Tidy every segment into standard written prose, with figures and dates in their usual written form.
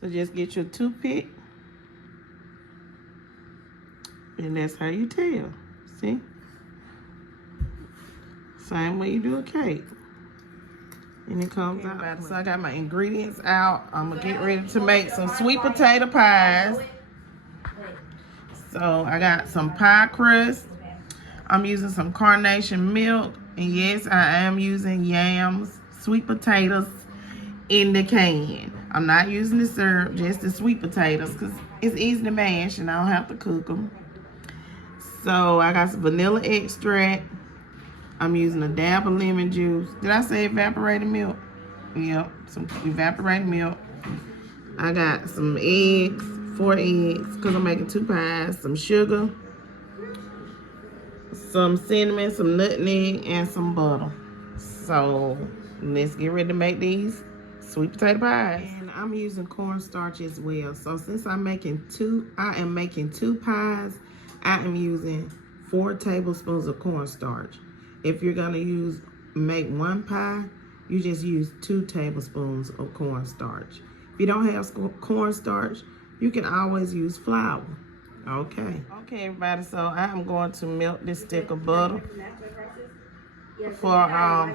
So just get your toothpick, and that's how you tell. See? Same way you do a cake. And it comes out. So I got my ingredients out. I'm gonna get ready to make some sweet potato pies. So I got some pie crust. I'm using some carnation milk. And yes, I am using Yams sweet potatoes in the can. I'm not using the syrup, just the sweet potatoes, because it's easy to mash and I don't have to cook them. So I got some vanilla extract. I'm using a dab of lemon juice. Did I say evaporated milk? Yep, some evaporated milk. I got some eggs, 4 eggs, because I'm making 2 pies, some sugar, some cinnamon, some nutmeg, and some butter. So let's get ready to make these sweet potato pies. And I'm using cornstarch as well. So since I am making 2 pies, I am using 4 tablespoons of cornstarch. If you're gonna make 1 pie, you just use 2 tablespoons of cornstarch. If you don't have cornstarch, you can always use flour. Okay, everybody, so I am going to melt this stick of butter for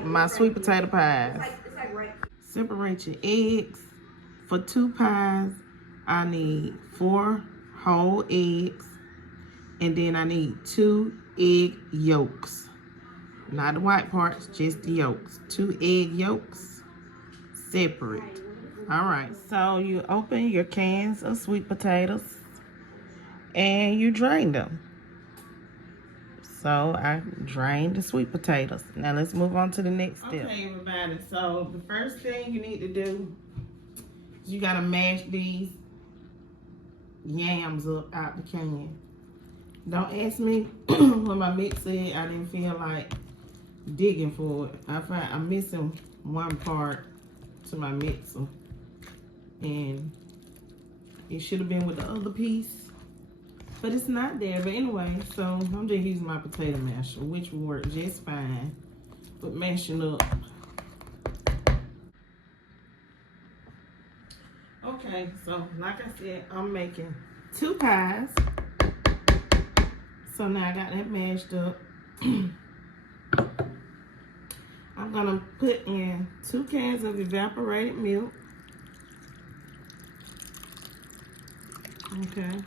my sweet potato pies. Separate your eggs. For 2 pies, I need 4 whole eggs, and then I need 2 egg yolks. Not the white parts, just the yolks. 2 egg yolks, separate. All right, so you open your cans of sweet potatoes and you drain them. So I drained the sweet potatoes. Now let's move on to the next step. Okay, everybody, so the first thing you need to do is you gotta mash these yams up out the can. Don't ask me when my mixer, I didn't feel like digging for it. I'm missing one part to my mixer, and it should have been with the other piece, but it's not there. But anyway, so I'm just using my potato masher, which will work just fine with mashing up. Okay, so like I said, I'm making 2 pies. So now I got that mashed up. I'm gonna put in 2 cans of evaporated milk. Okay.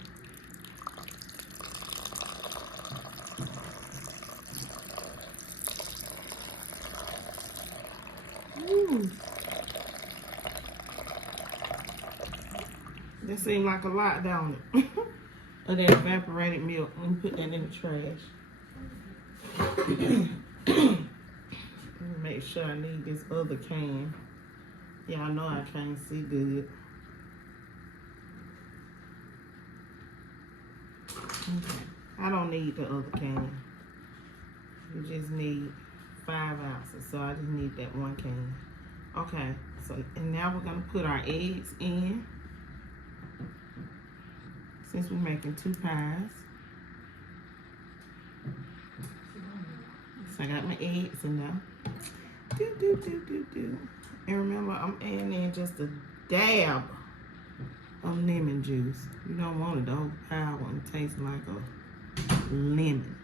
Ooh. That seemed like a lot, don't it? Of that evaporated milk. Let me put that in the trash. Make sure I need this other can. Y'all know I can't see good. Okay. I don't need the other can. You just need 5 ounces, so I just need that 1 can. Okay, so and now we're gonna put our eggs in. Since we're making 2 pies. So I got my eggs in there. And remember, I'm adding in just a dab of lemon juice. You don't want it to overpower and taste like a lemon.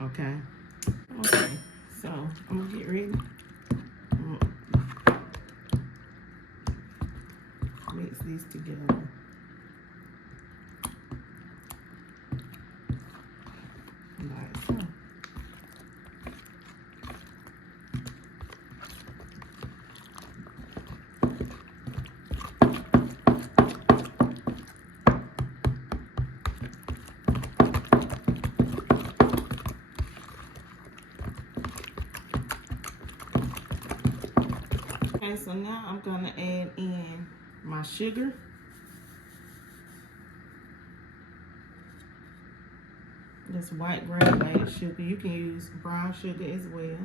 Okay? Okay, so I'm gonna get ready. Mix these together. Like so. Okay, so now I'm gonna add in my sugar. This white granulated sugar. You can use brown sugar as well.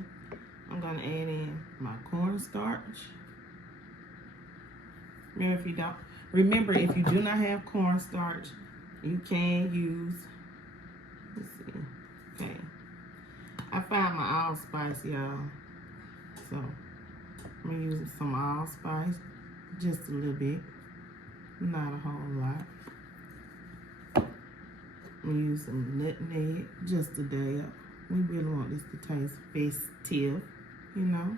I'm gonna add in my cornstarch. Remember, if you do not have cornstarch, you can use, let's see, okay. I found my allspice, y'all. So I'm gonna use some allspice, just a little bit. Not a whole lot. I'm gonna use some nutmeg, just a dab. We really want this to taste festive, you know?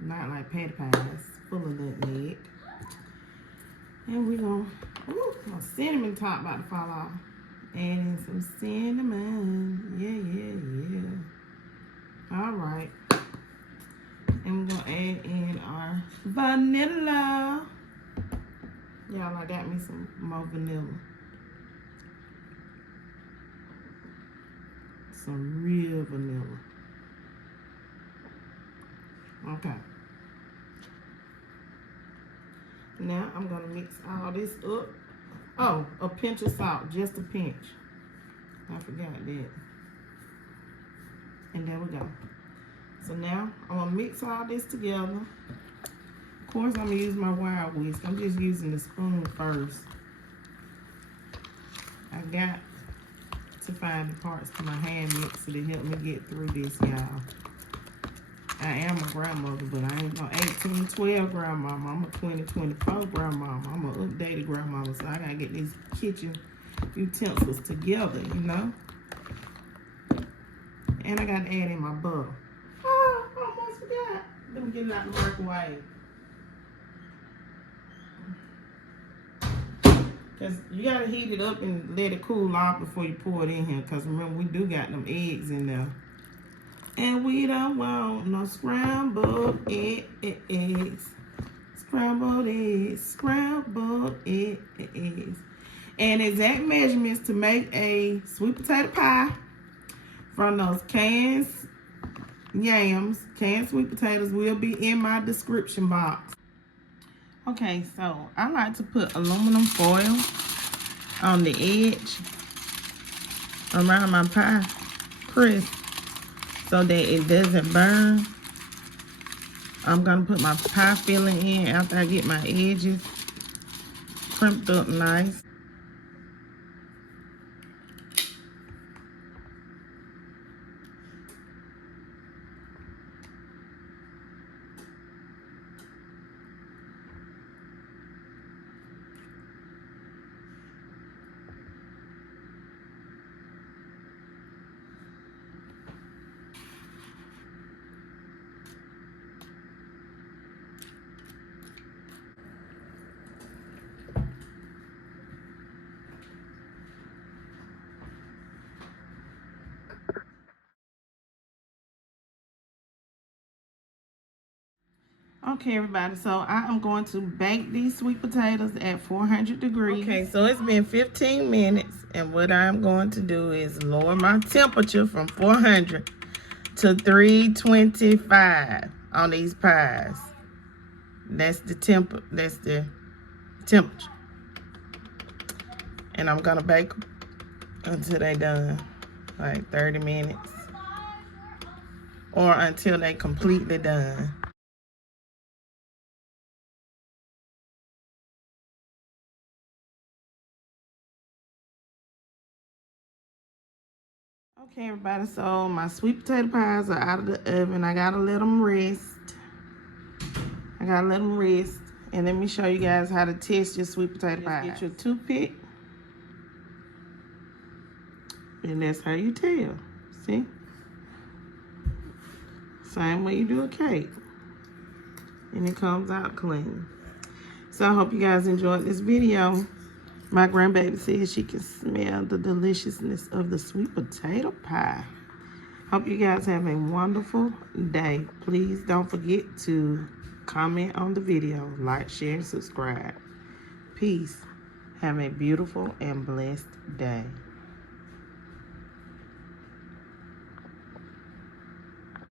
Not like patty pies, full of nutmeg. And we're gonna, ooh, my cinnamon top about to fall off. Adding some cinnamon, yeah. All right. And we're gonna add in our vanilla. Y'all, I got me some more vanilla. Some real vanilla. Okay. Now I'm gonna mix all this up. Oh, a pinch of salt, just a pinch. I forgot that. And there we go. So now I'm gonna mix all this together. Of course, I'm gonna use my wire whisk. I'm just using the spoon first. I got to find the parts to my hand mixer to help me get through this, y'all. I am a grandmother, but I ain't no 1812 grandmama. I'm a 2024 grandmama. I'm an updated grandmama, so I gotta get these kitchen utensils together, you know? And I gotta add in my butter. Oh, I almost forgot. Let me get it out of the microwave. Because you gotta heat it up and let it cool off before you pour it in here. Because remember, we do got them eggs in there. And we don't want no scrambled eggs. Scrambled eggs. Scrambled eggs. And exact measurements to make a sweet potato pie from those canned yams, canned sweet potatoes, will be in my description box. Okay, so I like to put aluminum foil on the edge around my pie crust so that it doesn't burn. I'm gonna put my pie filling in after I get my edges crimped up nice. Okay, everybody, so I am going to bake these sweet potatoes at 400 degrees. Okay, so it's been 15 minutes, and what I'm going to do is lower my temperature from 400 to 325 on these pies. That's the temperature. And I'm gonna bake until they done, like 30 minutes, or until they completely done. Okay, everybody, so my sweet potato pies are out of the oven. I gotta let them rest. And let me show you guys how to test your sweet potato pie. Get your toothpick, and that's how you tell. See? Same way you do a cake. And it comes out clean. So I hope you guys enjoyed this video. My grandbaby says she can smell the deliciousness of the sweet potato pie. Hope you guys have a wonderful day. Please don't forget to comment on the video, like, share, and subscribe. Peace. Have a beautiful and blessed day.